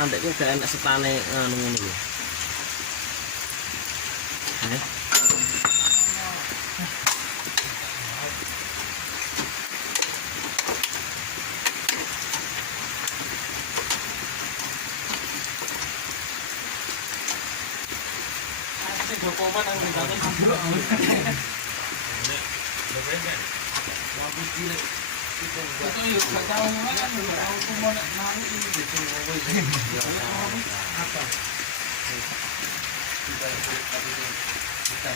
Andek ku gak enak setane ngono lho. Jokoman yang mendatang dulu. Itu yuk gak tahu kan nggak tahu aku mau naruh ini gitu. Apa? Kita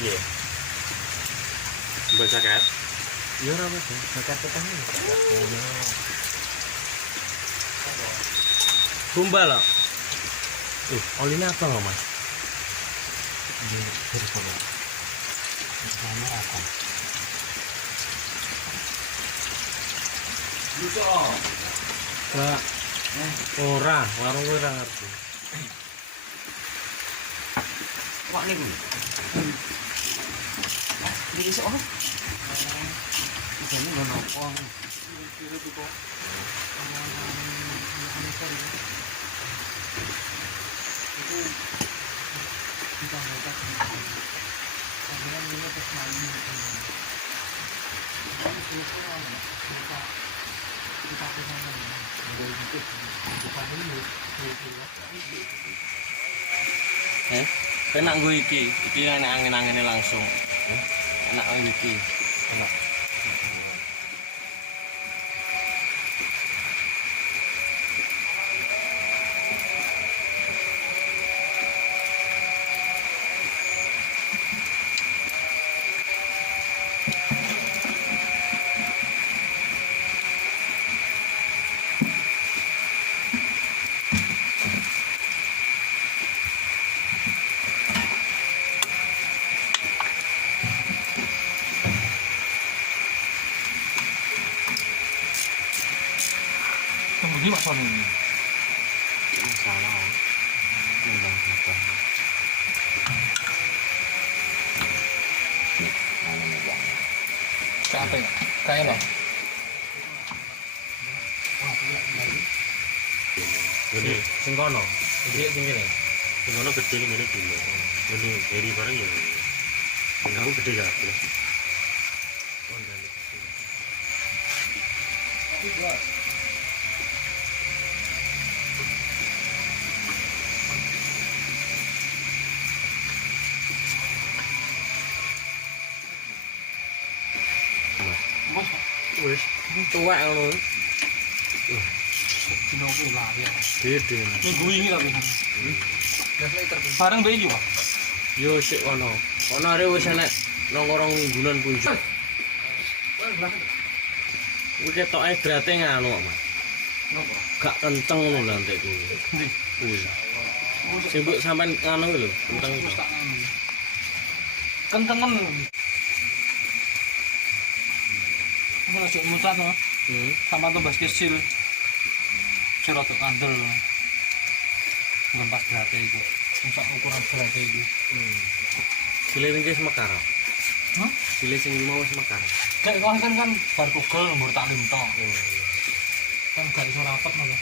Iya. Baca kat. Ya ora Mas, bakat petani. Gombal lho. Oline apa lho Mas? ini berapa? Ini apa? Gak. Ora, warung kowe ora ngerti. Wak niku. Iki sok. Isane ngono apa? Kira tuh kok. Itu kita ngeliat kemudian ini terus main kita pesan Enak gue iki enak angin-anginnya langsung. Enak iki. Enak. Kemudian Pak Sony ini Masalah. Memang apa? kayak apa ya? Kayak apa? Ini Sing kono. Iki sing kene. sing ono gede ngene dulu. Ini dari barang ya. Sing aku gede ya. Wis tuwek ngono. Cino pula ya. Gede. Minggu ini tapi. Bareng bayi Pak. Yo sik kono. Ono arek wis enek nang orang minggunan kunjung. Kuwi ketoke drate nganu kok, Mas. Napa? Gak kenceng ngono lho antek kuwi. Ndi? Kuwi. Sing mbok sampean nganu lho, kenceng. Kentengan. Kalau sik mutat no, sama tuh bas kecil. Cerotok kandel. Ngempas berate iku. Untuk ukuran berate iku. Sile iki semekar. Hah? Sile sing mau semekar. Kayak kau kan bar kugel mbur tak lim tok. Kan gak iso rapet malah.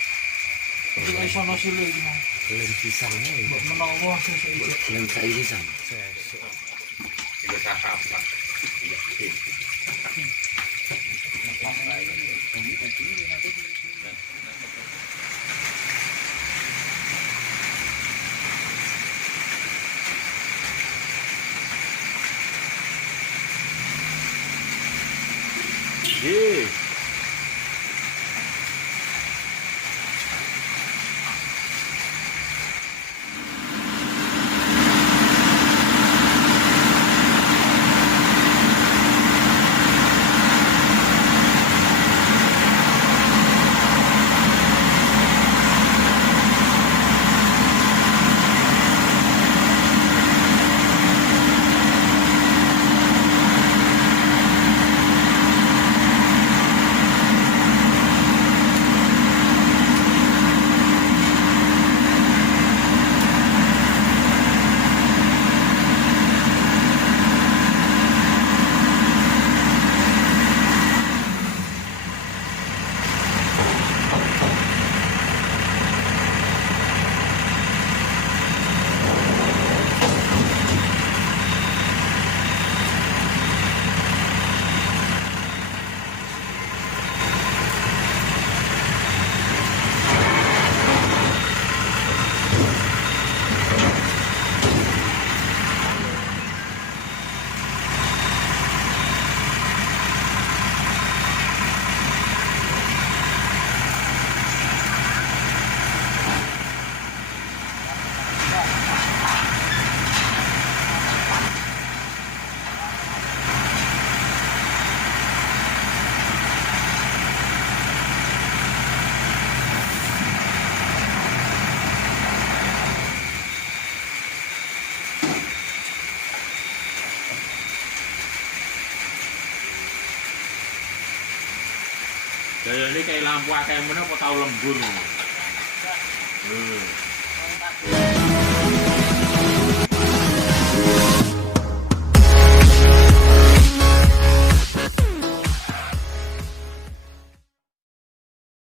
Iki kok iso no sile iki mah. Lem pisangnya ya. Mbok menawa sesuk iki. Lem saiki pisan. Ye. Gaya ini kayak lampu akeh meneh apa tau lembur.